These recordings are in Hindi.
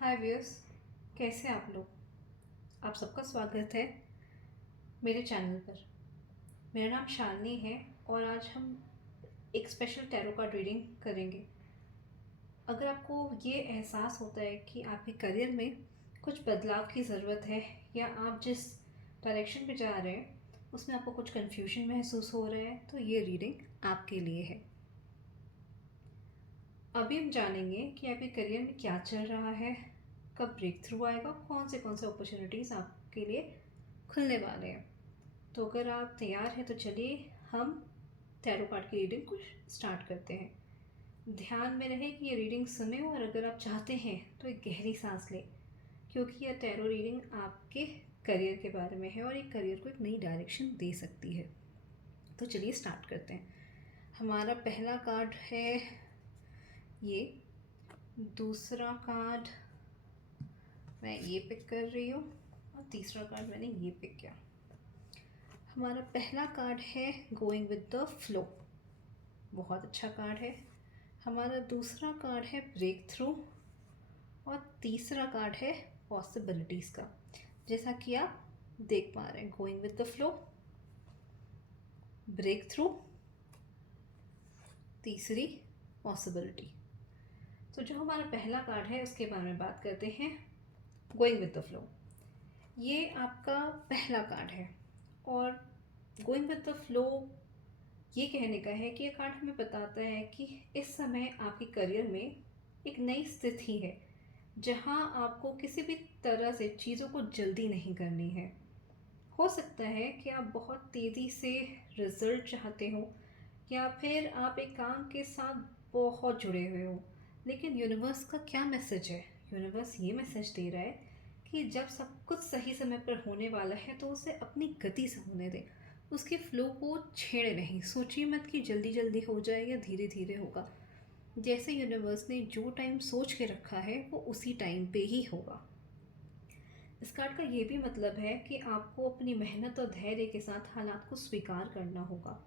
हाय व्यूअर्स, कैसे हैं आप लोग। आप सबका स्वागत है मेरे चैनल पर। मेरा नाम शालिनी है और आज हम एक स्पेशल टैरो कार्ड रीडिंग करेंगे। अगर आपको ये एहसास होता है कि आपके करियर में कुछ बदलाव की ज़रूरत है या आप जिस डायरेक्शन पे जा रहे हैं उसमें आपको कुछ कन्फ्यूजन महसूस हो रहा है, तो ये रीडिंग आपके लिए है। अभी हम जानेंगे कि आपके करियर में क्या चल रहा है, कब ब्रेक थ्रू आएगा, कौन से अपॉर्चुनिटीज़ आपके लिए खुलने वाले हैं। तो अगर आप तैयार हैं तो चलिए हम टैरो कार्ड की रीडिंग को स्टार्ट करते हैं। ध्यान में रहे कि ये रीडिंग सुने और अगर आप चाहते हैं तो एक गहरी सांस लें, क्योंकि यह टैरो रीडिंग आपके करियर के बारे में है और एक करियर को एक नई डायरेक्शन दे सकती है। तो चलिए स्टार्ट करते हैं। हमारा पहला कार्ड है ये, दूसरा कार्ड मैं ये पिक कर रही हूँ और तीसरा कार्ड मैंने ये पिक किया। हमारा पहला कार्ड है गोइंग विद द फ्लो, बहुत अच्छा कार्ड है। हमारा दूसरा कार्ड है ब्रेक थ्रू और तीसरा कार्ड है पॉसिबिलिटीज़ का। जैसा कि आप देख पा रहे हैं, going with the flow, break through, तीसरी पॉसिबिलिटी। तो जो हमारा पहला कार्ड है उसके बारे में बात करते हैं। गोइंग विद द फ्लो, ये आपका पहला कार्ड है और गोइंग विद द फ्लो ये कहने का है कि ये कार्ड हमें बताता है कि इस समय आपके करियर में एक नई स्थिति है जहां आपको किसी भी तरह से चीज़ों को जल्दी नहीं करनी है। हो सकता है कि आप बहुत तेज़ी से रिजल्ट चाहते हो या फिर आप एक काम के साथ बहुत जुड़े हुए हो, लेकिन यूनिवर्स का क्या मैसेज है? यूनिवर्स ये मैसेज दे रहा है कि जब सब कुछ सही समय पर होने वाला है तो उसे अपनी गति से होने दें, उसके फ्लो को छेड़े नहीं। सोचिए मत कि जल्दी जल्दी हो जाए या धीरे धीरे होगा। जैसे यूनिवर्स ने जो टाइम सोच के रखा है वो उसी टाइम पे ही होगा। इस कार्ड का ये भी मतलब है कि आपको अपनी मेहनत और धैर्य के साथ हालात को स्वीकार करना होगा।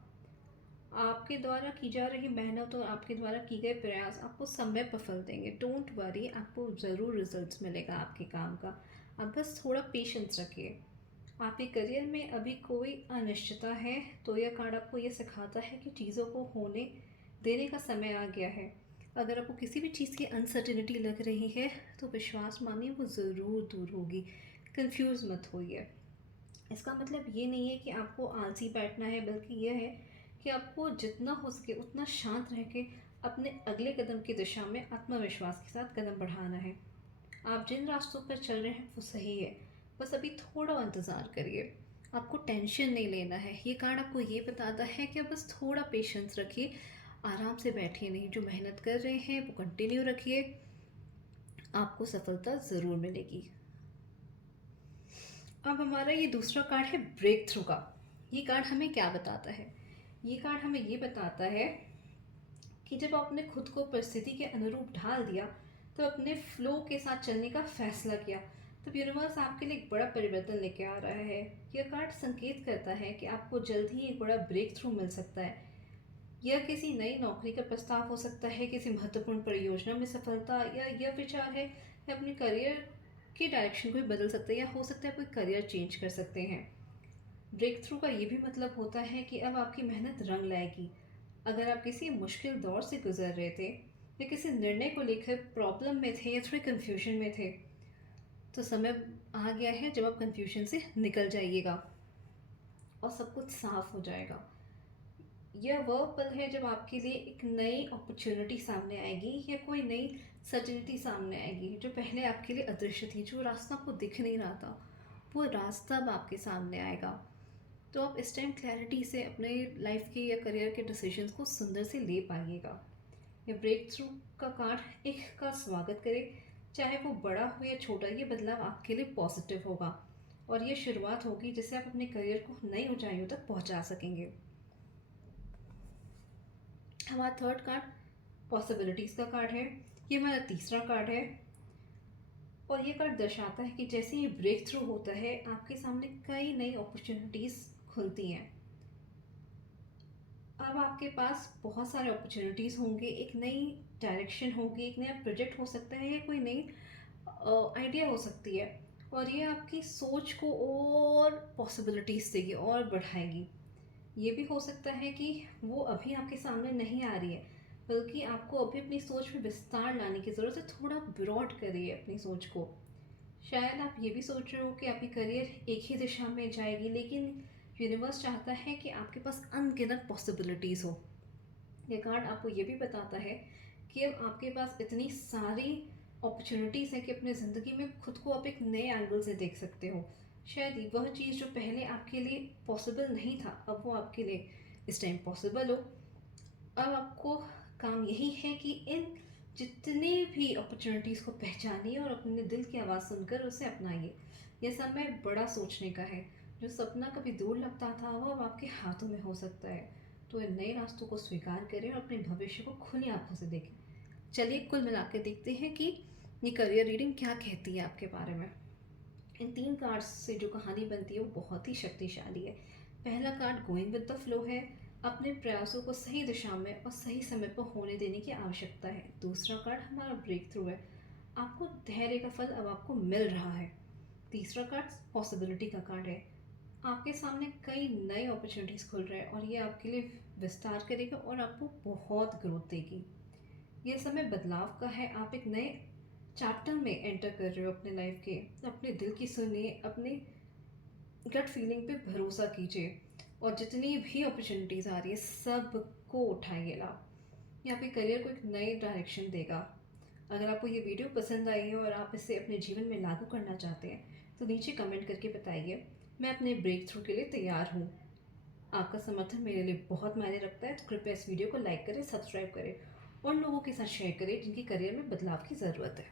आपके द्वारा की जा रही मेहनत और आपके द्वारा की गए प्रयास आपको समय पर फल देंगे। डोंट वरी, आपको ज़रूर रिजल्ट्स मिलेगा आपके काम का। आप बस थोड़ा पेशेंस रखिए। आपके करियर में अभी कोई अनिश्चितता है तो यह कार्ड आपको ये सिखाता है कि चीज़ों को होने देने का समय आ गया है। अगर आपको किसी भी चीज़ की अनसर्टिनिटी लग रही है तो विश्वास मानिए वो ज़रूर दूर होगी। कंफ्यूज मत होइए। इसका मतलब ये नहीं है कि आपको आलसी बैठना है, बल्कि यह है कि आपको जितना हो सके उतना शांत रह के अपने अगले कदम की दिशा में आत्मविश्वास के साथ कदम बढ़ाना है। आप जिन रास्तों पर चल रहे हैं वो सही है, बस अभी थोड़ा इंतज़ार करिए। आपको टेंशन नहीं लेना है। ये कार्ड आपको ये बताता है कि आप बस थोड़ा पेशेंस रखिए, आराम से बैठिए नहीं। जो मेहनत कर रहे हैं वो कंटिन्यू रखिए, आपको सफलता ज़रूर मिलेगी। अब हमारा ये दूसरा कार्ड है ब्रेक थ्रू का। ये कार्ड हमें क्या बताता है? ये कार्ड हमें ये बताता है कि जब आपने खुद को परिस्थिति के अनुरूप ढाल दिया, तो अपने फ्लो के साथ चलने का फैसला किया, तब यूनिवर्स आपके लिए एक बड़ा परिवर्तन लेके आ रहा है। यह कार्ड संकेत करता है कि आपको जल्द ही एक बड़ा ब्रेक थ्रू मिल सकता है। यह किसी नई नौकरी का प्रस्ताव हो सकता है, किसी महत्वपूर्ण परियोजना में सफलता, या यह विचार है कि अपने करियर की डायरेक्शन को भी बदल सकते हैं, या हो सकता है कोई करियर चेंज कर सकते हैं। ब्रेक थ्रू का ये भी मतलब होता है कि अब आपकी मेहनत रंग लाएगी। अगर आप किसी मुश्किल दौर से गुजर रहे थे या किसी निर्णय को लेकर प्रॉब्लम में थे या थोड़े कन्फ्यूजन में थे, तो समय आ गया है जब आप कन्फ्यूजन से निकल जाइएगा और सब कुछ साफ हो जाएगा। यह वह पल है जब आपके लिए एक नई अपॉर्चुनिटी सामने आएगी या कोई नई सर्टिनिटी सामने आएगी जो पहले आपके लिए अदृश्य थी। जो रास्ता आपको दिख नहीं रहा था, वो रास्ता अब आपके सामने आएगा। तो आप इस टाइम क्लैरिटी से अपने लाइफ के या करियर के डिसीजंस को सुंदर से ले पाइएगा। ये ब्रेक थ्रू का कार्ड एक का स्वागत करें, चाहे वो बड़ा हो या छोटा। ये बदलाव आपके लिए पॉजिटिव होगा और ये शुरुआत होगी जिससे आप अपने करियर को नई ऊंचाइयों तक पहुंचा सकेंगे। हमारा थर्ड कार्ड पॉसिबिलिटीज़ का कार्ड है। ये हमारा तीसरा कार्ड है और ये कार्ड दर्शाता है कि जैसे ही ब्रेक थ्रू होता है आपके सामने कई नई अपॉर्चुनिटीज़ खुलती हैं। अब आपके पास बहुत सारे अपॉर्चुनिटीज़ होंगे, एक नई डायरेक्शन होगी, एक नया प्रोजेक्ट हो सकता है या कोई नई आइडिया हो सकती है, और ये आपकी सोच को और पॉसिबिलिटीज़ देगी और बढ़ाएगी। ये भी हो सकता है कि वो अभी आपके सामने नहीं आ रही है, बल्कि आपको अभी अपनी सोच में विस्तार लाने की ज़रूरत है। थोड़ा ब्रॉड करिए अपनी सोच को। शायद आप ये भी सोच रहे हो कि आपकी करियर एक ही दिशा में जाएगी, लेकिन यूनिवर्स चाहता है कि आपके पास अनगिनत पॉसिबिलिटीज़ हो। ये कार्ड आपको ये भी बताता है कि अब आपके पास इतनी सारी अपॉर्चुनिटीज़ हैं कि अपनी ज़िंदगी में खुद को आप एक नए एंगल से देख सकते हो। शायद वह चीज़ जो पहले आपके लिए पॉसिबल नहीं था, अब वो आपके लिए इस टाइम पॉसिबल हो। अब आपको काम यही है कि इन जितने भी अपॉर्चुनिटीज़ को पहचानिए और अपने दिल की आवाज़ सुनकर उसे अपनाइए। यह समय बड़ा सोचने का है। जो सपना कभी दूर लगता था, वो अब आपके हाथों में हो सकता है। तो इन नए रास्तों को स्वीकार करें और अपने भविष्य को खुली आंखों से देखें। चलिए कुल मिला के देखते हैं कि ये करियर रीडिंग क्या कहती है आपके बारे में। इन 3 कार्ड्स से जो कहानी बनती है वो बहुत ही शक्तिशाली है। पहला card going with the flow है। अपने प्रयासों को सही दिशा में और सही समय पर होने देने की आवश्यकता है। दूसरा कार्ड हमारा ब्रेक थ्रू है। आपको धैर्य का फल अब आपको मिल रहा है। तीसरा कार्ड पॉसिबिलिटी का कार्ड है। आपके सामने कई नए अपॉर्चुनिटीज़ खुल रहे हैं और ये आपके लिए विस्तार करेगा और आपको बहुत ग्रोथ देगी। ये समय बदलाव का है। आप एक नए चैप्टर में एंटर कर रहे हो अपने लाइफ के। अपने दिल की सुनिए, अपने गट फीलिंग पे भरोसा कीजिए, और जितनी भी अपॉर्चुनिटीज़ आ रही है सबको उठाइए लाभ। ये आपके करियर को एक नई डायरेक्शन देगा। अगर आपको ये वीडियो पसंद आई है और आप इसे अपने जीवन में लागू करना चाहते हैं, तो नीचे कमेंट करके बताइए। मैं अपने ब्रेक थ्रू के लिए तैयार हूँ। आपका समर्थन मेरे लिए बहुत मायने रखता है, तो कृपया इस वीडियो को लाइक करें, सब्सक्राइब करें और लोगों के साथ शेयर करें जिनके करियर में बदलाव की ज़रूरत है।